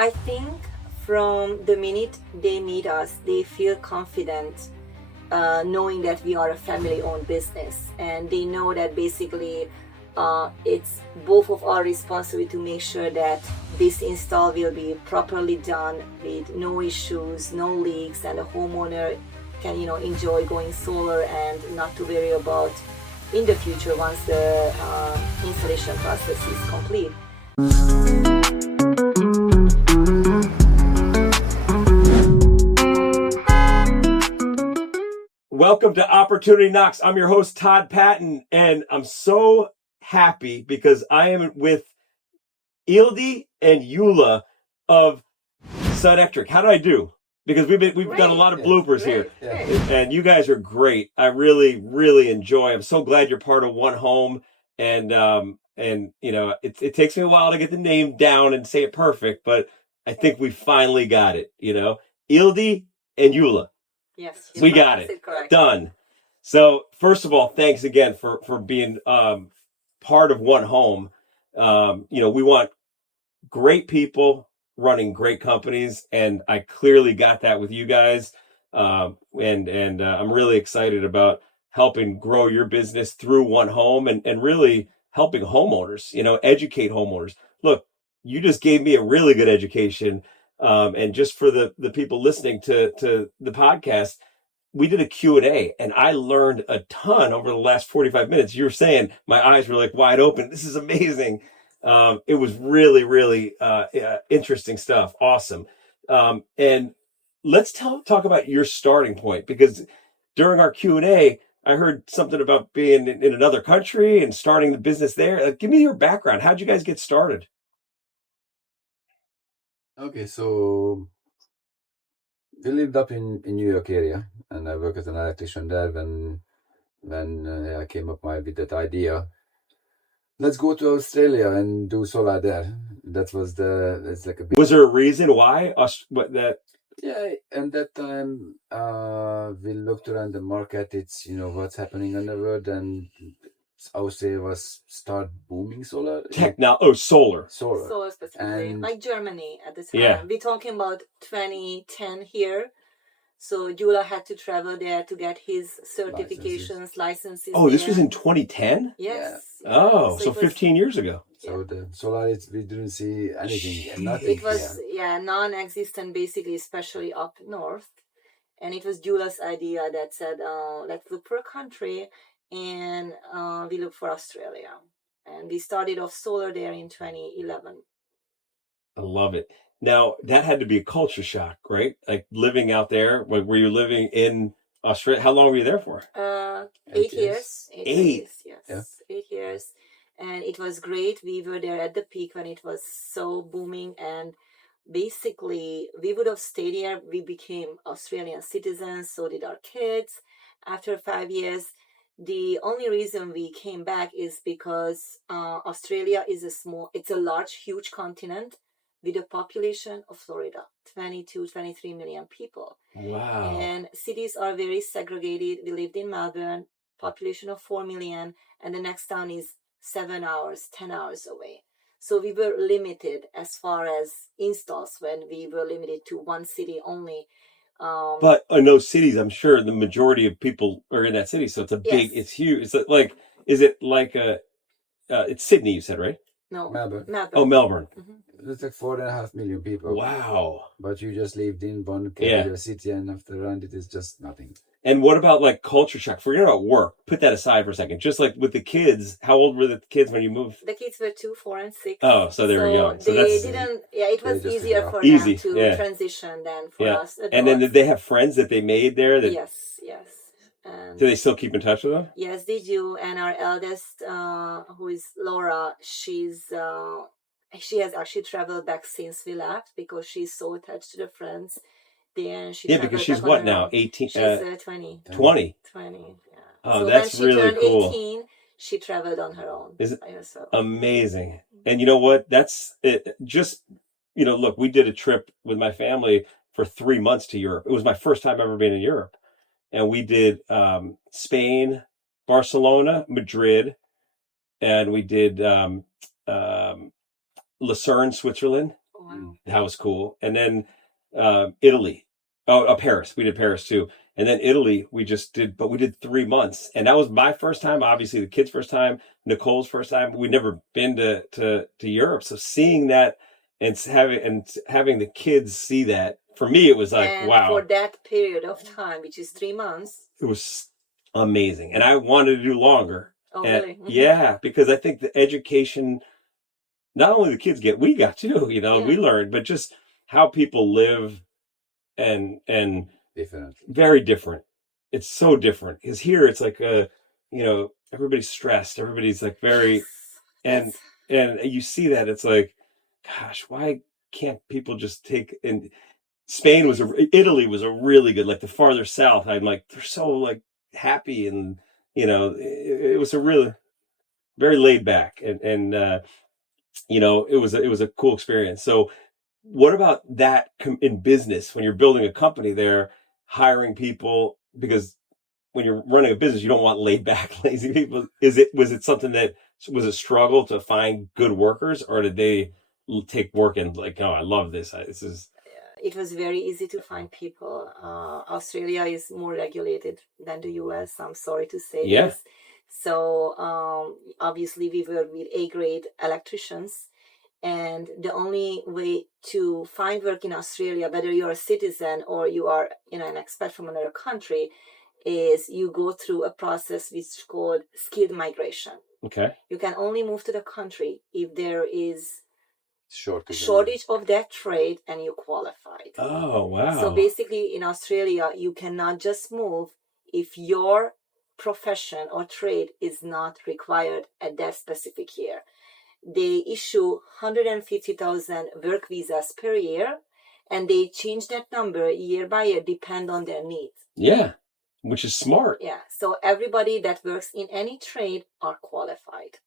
I think from the minute they meet us, they feel confident, knowing that we are a family-owned business, and they know that basically it's both of our responsibility to make sure that this install will be properly done with no issues, no leaks, and the homeowner can enjoy going solar and not to worry about in the future once the installation process is complete. Welcome to Opportunity Knocks. I'm your host, Todd Patton, and I'm so happy because I am with Ildi and Eula of Sunectric. How do I do? Because we've got a lot of bloopers here, and you guys are great. I really enjoy. I'm so glad you're part of One Home, and it takes me a while to get the name down and say it perfect, but I think we finally got it. Ildi and Eula. Yes, we got it. Done. So first of all, thanks again for being part of One Home. We want great people running great companies, and I clearly got that with you guys. And I'm really excited about helping grow your business through One Home and really helping homeowners, educate homeowners. Look, you just gave me a really good education. And just for the people listening to the podcast, we did a Q&A, and I learned a ton over the last 45 minutes. You were saying my eyes were like wide open. This is amazing. It was really interesting stuff. Awesome. And let's talk about your starting point, because during our Q&A, I heard something about being in another country and starting the business there. Give me your background. How'd you guys get started? Okay, so we lived up in New York area, and I worked as an electrician there when I came up with that idea. Let's go to Australia and do solar there. That was it's like a big... Was there a reason why? Yeah, and that time we looked around the market. It's what's happening in the world, and Australia was start booming solar. Solar specifically, and like Germany at the time. Yeah. We're talking about 2010 here. So Eula had to travel there to get his certifications, licenses. Oh, this was in 2010? Yes. Yeah. Oh, so 15 years ago. So the solar, we didn't see anything. Nothing. It was non-existent, basically, especially up north. And it was Eula's idea that said, let's look for a country, and we looked for Australia. And we started off solar there in 2011. I love it. Now, that had to be a culture shock, right? Like living out there. Were you living in Australia? How long were you there for? 8 years. 8 years, yes. Yeah. 8 years. And it was great. We were there at the peak when it was so booming. And basically, we would have stayed here. We became Australian citizens. So did our kids. After 5 years, the only reason we came back is because Australia is it's a large, huge continent with a population of Florida, 22, 23 million people. Wow. And cities are very segregated. We lived in Melbourne, population of 4 million, and the next town is 7 hours, 10 hours away. So we were limited as far as installs when we were limited to one city only. But in those cities, I'm sure the majority of people are in that city. So it's it's huge. Is it like it's Sydney, you said, right? No. Melbourne. Oh, Melbourne. Mm-hmm. It's like 4.5 million people. Wow. But you just lived in one capital city, and after that, it is just nothing. And what about like culture shock? Forget about work. Put that aside for a second. Just like with the kids, how old were the kids when you moved? The kids were 2, 4, and 6. Oh, so they were young. So it was easier for them to transition than for us adults. And then did they have friends that they made there? Yes. Do they still keep in touch with them? Yes, they do. And our eldest, who is Laura, she has actually traveled back since we left because she's so attached to the friends. Then because she's what now? 18? She's 20. 20? 20, yeah. Oh, so that's really cool. when she turned 18, she traveled on her own. Is it by herself. Amazing. And you know what? That's it. Just, look, we did a trip with my family for 3 months to Europe. It was my first time ever being in Europe. And we did Spain, Barcelona, Madrid, and we did Lucerne, Switzerland. Wow. That was cool. And then Italy. Oh, Paris. We did Paris too. And then Italy, we did 3 months. And that was my first time, obviously the kids' first time, Nicole's first time. We'd never been to Europe. So seeing that and having the kids see that, for me, it was like, And wow. for that period of time, which is 3 months. It was amazing. And I wanted to do longer. Oh, And, really? yeah, because I think the education, not only the kids get, we got too, we learned, but just how people live and Different. very different. It's so different because here it's like everybody's stressed, everybody's like very, and you see that it's like, gosh, why can't people just take? And Italy was a really good, like the farther south. I'm like, they're so like happy, and it was a really very laid back, and it was a cool experience. So what about that in business when you're building a company there, hiring people? Because when you're running a business, you don't want laid back, lazy people. Was it something that was a struggle to find good workers, or did they take work and like, oh, I love this. It was very easy to find people. Australia is more regulated than the US. I'm sorry to say this. So obviously we work with A-grade electricians. And the only way to find work in Australia, whether you're a citizen or you are an expat from another country, is you go through a process which is called skilled migration. Okay. You can only move to the country if there is shortage of that trade and you qualified. Oh, wow. So basically in Australia, you cannot just move if your profession or trade is not required at that specific year. They issue 150,000 work visas per year, and they change that number year by year, depend on their needs. Yeah, which is smart. Yeah, so everybody that works in any trade are qualified.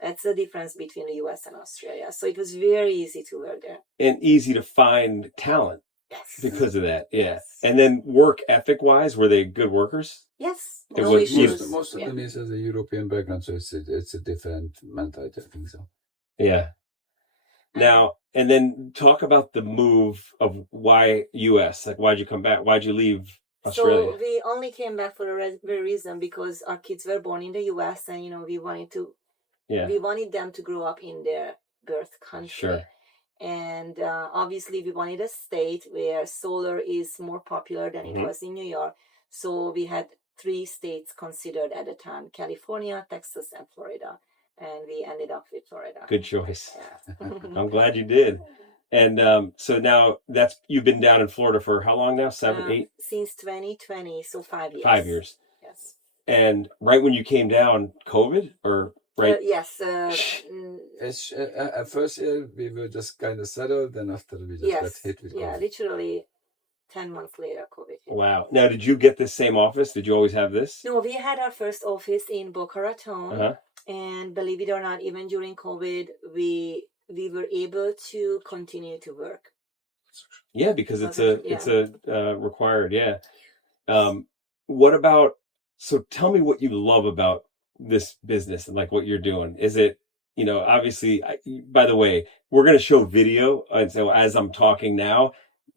That's the difference between the US and Australia. So it was very easy to work there. And easy to find talent. Yes. Because of that, yeah. Yes. And then work ethic-wise, were they good workers? Yes. No issues. Most of them is as a European background, so it's a different mentality, I think so. Yeah. Now, and then talk about the move of why US. Like, why'd you come back? Why'd you leave Australia? So we only came back for a very reason because our kids were born in the US, and we wanted them to grow up in their birth country. Sure. And obviously we wanted a state where solar is more popular than it was in New York. So we had 3 states considered at the time: California, Texas, and Florida. And we ended up with Florida. Good choice. Yeah. I'm glad you did. And so now you've been down in Florida for how long now? 7, 8? Since 2020, so 5 years. 5 years. Yes. And right when you came down, COVID, or right? Yes. At first year we were just kind of settled, and after we just got hit with COVID. Yeah, literally 10 months later, COVID hit. Wow. Now, did you get this same office? Did you always have this? No, we had our first office in Boca Raton. Uh-huh. And believe it or not, even during COVID, we were able to continue to work. Yeah, because it's a required. Yeah. What about? So tell me what you love about this business and like what you're doing. Is it, obviously? By the way, we're going to show video, and so as I'm talking now,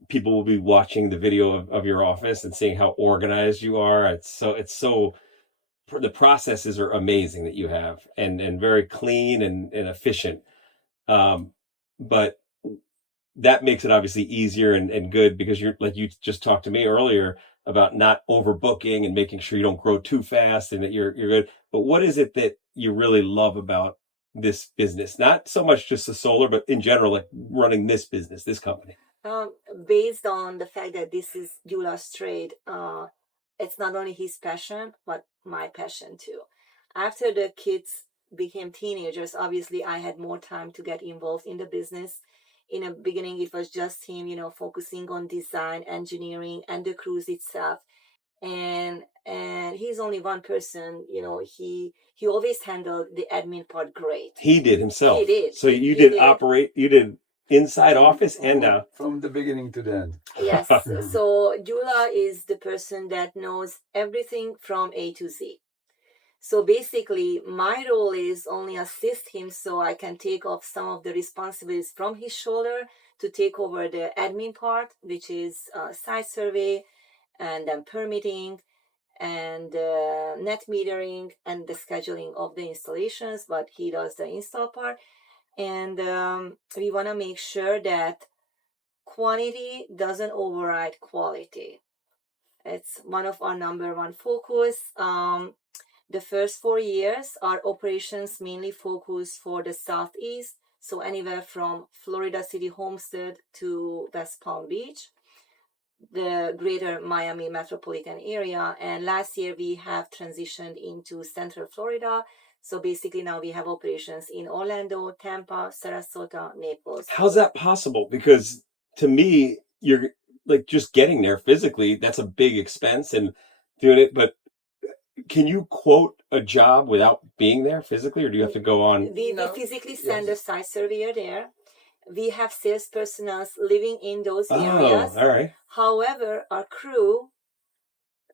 people will be watching the video of your office and seeing how organized you are. It's so. The processes are amazing that you have, and very clean and efficient. But that makes it obviously easier and good because you're like you just talked to me earlier about not overbooking and making sure you don't grow too fast and that you're good. But what is it that you really love about this business? Not so much just the solar, but in general, like running this business, this company. Based on the fact that this is Gyula's trade, it's not only his passion, but my passion too. After the kids became teenagers, obviously I had more time to get involved in the business. In the beginning, it was just him, focusing on design, engineering, and the cruise itself. And he's only one person, he always handled the admin part great. He did himself. He did. So you did inside office and out. From the beginning to the end. Yes. So Gyula is the person that knows everything from A to Z. So basically, my role is only assist him so I can take off some of the responsibilities from his shoulder to take over the admin part, which is site survey and then permitting and net metering and the scheduling of the installations, but he does the install part. And we want to make sure that quantity doesn't override quality. It's one of our number one focus. The first 4 years, our operations mainly focus for the Southeast, so anywhere from Florida City Homestead to West Palm Beach, the greater Miami metropolitan area. And last year we have transitioned into Central Florida. So basically now we have operations in Orlando, Tampa, Sarasota, Naples. How's that possible? Because to me, you're like just getting there physically, that's a big expense and doing it. But can you quote a job without being there physically, or do you have to go on? We physically send a site surveyor there. We have sales personnel living in those areas. All right. However, our crew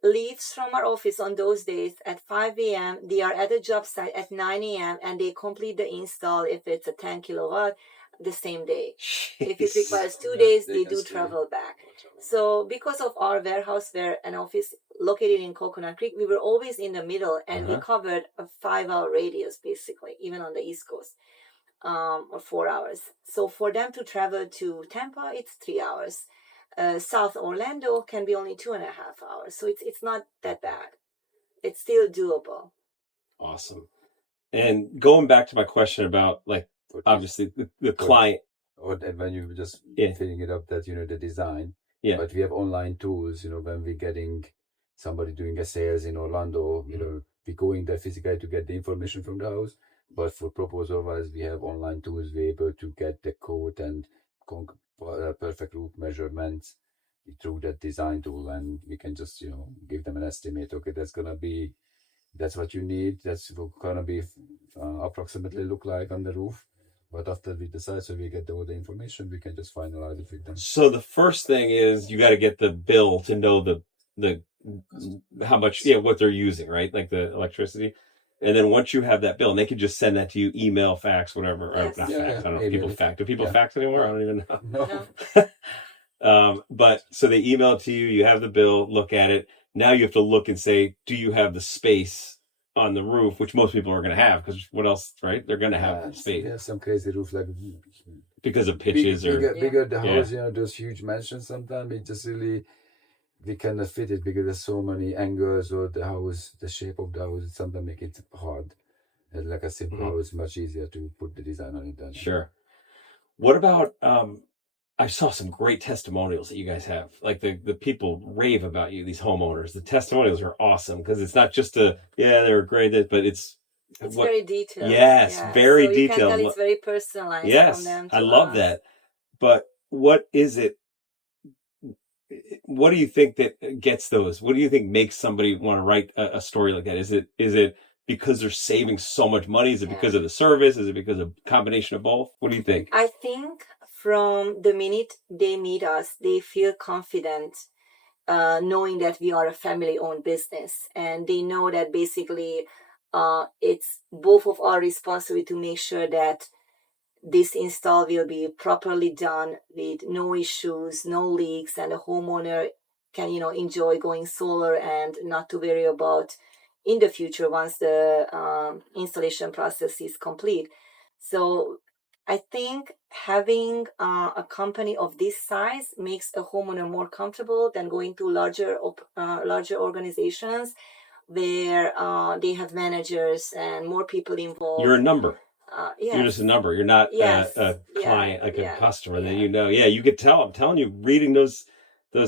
leaves from our office on those days at 5 a.m. They are at the job site at 9 a.m. and they complete the install if it's a 10 kilowatt the same day. Jeez. If it requires 2 days, they do travel back. So because of our warehouse where an office located in Coconut Creek, we were always in the middle and we covered a 5-hour radius basically, even on the East Coast, or 4 hours. So for them to travel to Tampa, it's 3 hours. South Orlando can be only 2.5 hours. So it's not that bad. It's still doable. Awesome. And going back to my question about like, obviously the client. Or when you just filling it up that, the design. Yeah. But we have online tools, when we're getting somebody doing a sales in Orlando, we're going there physically to get the information from the house. But for proposal wise, we have online tools. We're able to get the code and perfect roof measurements through that design tool. And we can just, give them an estimate. Okay, that's what you need. That's going to be approximately look like on the roof. But after we decide, so we get all the information, we can just finalize it with them. So the first thing is you got to get the bill to know the how much, what they're using, right? Like the electricity. And then once you have that bill, and they can just send that to you, email, fax, whatever. Yes. Or not fax. I don't know if people fax. Do people Yeah. fax anymore? I don't even know. No. But so they email it to you, you have the bill, look at it. Now you have to look and say, do you have the space on the roof, which most people are going to have, because what else, right? They're going to have space. Yeah, some crazy roof like because of pitches bigger the house, those huge mansions sometimes it just really we cannot fit it because there's so many angles or the shape of the house sometimes make it hard. And like a simple house, much easier to put the design on it. Sure. What about I saw some great testimonials that you guys have. Like the people rave about you, these homeowners. The testimonials are awesome because it's not just they were great, but it's very detailed. Yes, very so detailed. You can tell it's very personalized. Yes, from them I love that. But what is it? What do you think that gets those? What do you think makes somebody want to write a story like that? Is it because they're saving so much money? Is it because of the service? Is it because of a combination of both? What do you think? I think from the minute they meet us, they feel confident knowing that we are a family-owned business. And they know that basically it's both of our responsibility to make sure that this install will be properly done with no issues, no leaks, and the homeowner can, enjoy going solar and not to worry about in the future once the installation process is complete. So I think having a company of this size makes a homeowner more comfortable than going to larger organizations where they have managers and more people involved. You're a number. Yes. You're just a number. You're not a client, a customer that you could tell. I'm telling you, reading those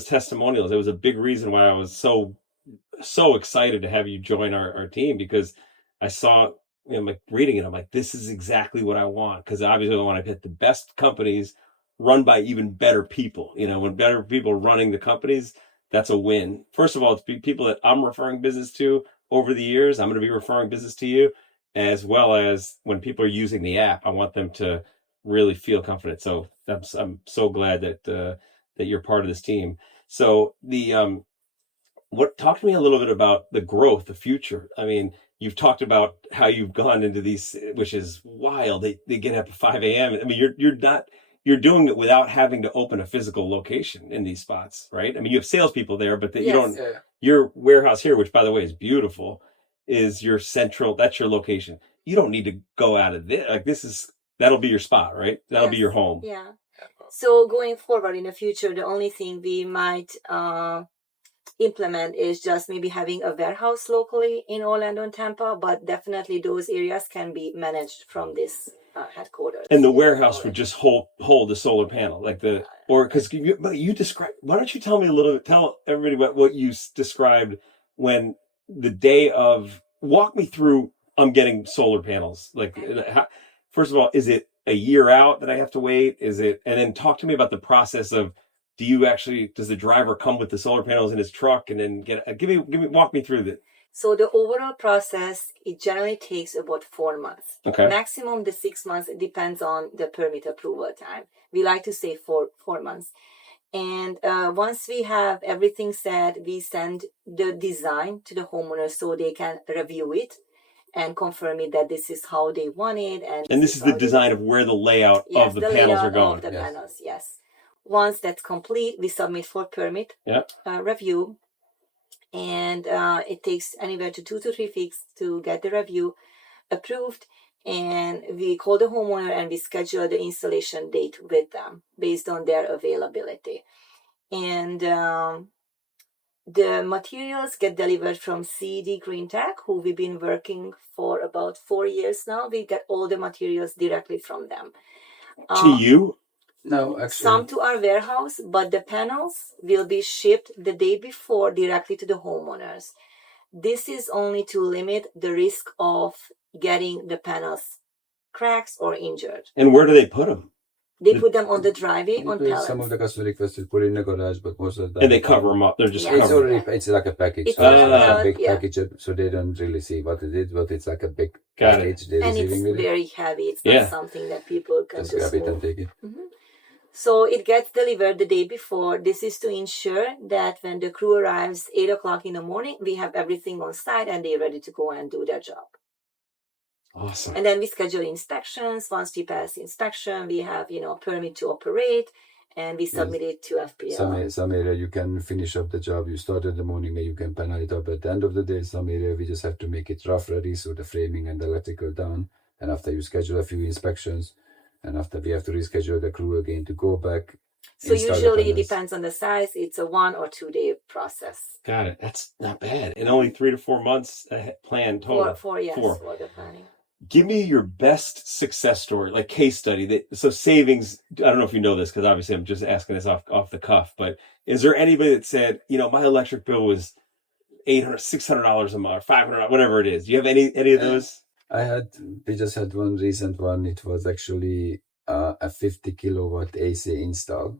testimonials, it was a big reason why I was so excited to have you join our team, because I saw, like reading it, I'm like, this is exactly what I want. Because obviously I want to get the best companies run by even better people. When better people are running the companies, that's a win. First of all, it's people that I'm referring business to over the years. I'm going to be referring business to you, as well as when people are using the app, I want them to really feel confident. So I'm so glad that you're part of this team. So talk to me a little bit about the growth, the future. I mean, you've talked about how you've gone into these, which is wild. They get up at 5 a.m. I mean, you're doing it without having to open a physical location in these spots, right? I mean, you have salespeople there, but you Yes. don't. Yeah. Your warehouse here, which by the way is beautiful, is your central. That's your location. You don't need to go out of this. Like that'll be your spot, right? That'll be Yes. your home. Yeah. So going forward in the future, the only thing we might implement is just maybe having a warehouse locally in Orlando and Tampa, but definitely those areas can be managed from this headquarters. And the warehouse would just hold the solar panel, like because you describe. Why don't you tell me a little bit? Tell everybody what you described when the day of. Walk me through. I'm getting solar panels. Like, first of all, is it a year out that I have to wait? Is it? And then talk to me about the process of. Does the driver come with the solar panels in his truck and then walk me through that? So the overall process, it generally takes about 4 months. Okay. Maximum the 6 months. It depends on the permit approval time. We like to say 4 months. And once we have everything set, we send the design to the homeowner so they can review it and confirm it that this is how they want it. And this is the design of where the layout of the panels are going. Of the panels, yes. Once that's complete, we submit for permit review. And it takes anywhere to 2 to 3 weeks to get the review approved. And we call the homeowner and we schedule the installation date with them based on their availability. And the materials get delivered from CD Green Tech, who we've been working for about 4 years now. We get all the materials directly from them. To you? No, actually. Some to our warehouse, but the panels will be shipped the day before directly to the homeowners. This is only to limit the risk of getting the panels cracked or injured. And where do they put them? They put them on the driveway on pallets. Some of the customers requested put in the garage, but most of the time. And they cover them up. They're just It's it's like a package. It's a big package, so they don't really see what it is, but it's like a big package. And it's very heavy. It's not something that people can just grab it and move. take it. Mm-hmm. So it gets delivered the day before. This is to ensure that when the crew arrives 8 o'clock in the morning, we have everything on site and they're ready to go and do their job. Awesome. And then we schedule inspections. Once we pass inspection, we have, permit to operate and we submit it to FPL. Some area you can finish up the job. You start in the morning and you can panel it up at the end of the day. Some area we just have to make it rough ready, so the framing and the electrical down. And after you schedule a few inspections, and after we have to reschedule the crew again to go back. So usually it depends on the size. It's a 1 or 2 day process. Got it. That's not bad. And only 3 to 4 months plan total. For the planning. Give me your best success story, like case study. So savings, I don't know if you know this, because obviously I'm just asking this off the cuff, but is there anybody that said, my electric bill was $800, $600 a month, $500, whatever it is? Do you have any of those? We just had one recent one. It was actually a 50 kilowatt AC install.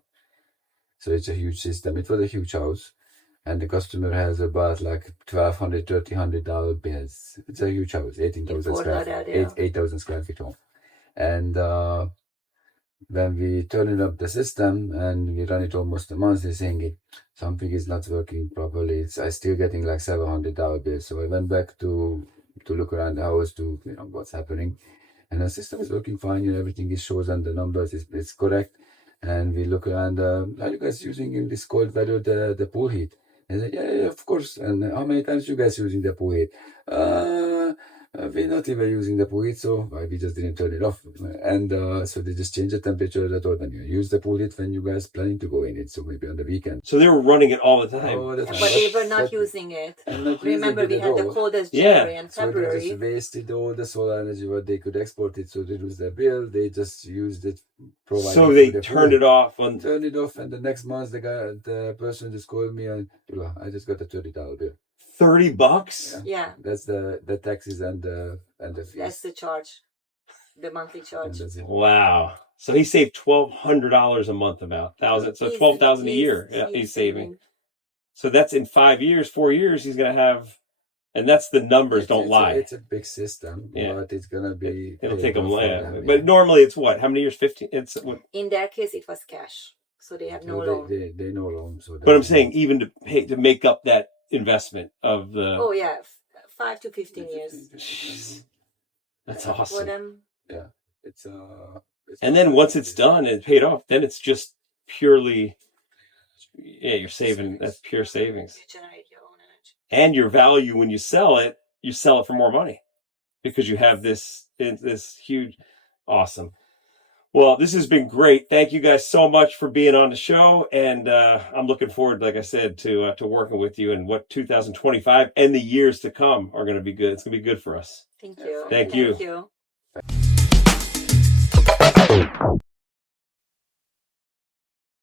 So it's a huge system. It was a huge house. And the customer has about like $1,200, $1,300 bills. It's a huge house, 18,000 square feet home. And when we turn up the system and we run it almost a month, they're saying something is not working properly. I'm still getting like $700 bills. So I went back to look around the house to what's happening, and the system is working fine. Everything is shows on the numbers. It's correct. And we look around. Are you guys using in this cold weather the pool heat? And I said, yeah, of course. And how many times you guys using the pool heat? We're not even using the pool heat, so we just didn't turn it off. And so they just changed the temperature of the door. Then you use the pool heat when you guys planning to go in it, so maybe on the weekend. So they were running it all the time. But they were not using it. Remember, we had the coldest January and February. So they just wasted all the solar energy what they could export it, so they reduce their bill. They just used it. So they turned it off. Turned it off, and the next month the person just called me and I just got a $30 bill. $30? Yeah. That's the taxes and the fees. That's the charge, the monthly charge. Wow. So he saved $1,200 a month, about $1,000. So $12,000 a year. He's saving. So that's in 5 years, 4 years. He's gonna have, and that's the numbers. Don't lie. It's a big system, but it's gonna be. It'll take them. But normally it's what? How many years? 15. It's what? In their case, it was cash, so they have no loan. They no loan. So but I'm saying even to make up that investment of the 5 to 15 years. Jeez. That's For awesome. them. Yeah, it's And then once it's done and paid off, then it's just purely, yeah, you're saving. That's pure savings. You generate your own energy. And your value when you sell it for more money because you have this huge, awesome. Well, this has been great. Thank you guys so much for being on the show, and I'm looking forward, like I said, to working with you and what 2025 and the years to come are going to be good. It's going to be good for us. Thank you. Thank you. Thank you.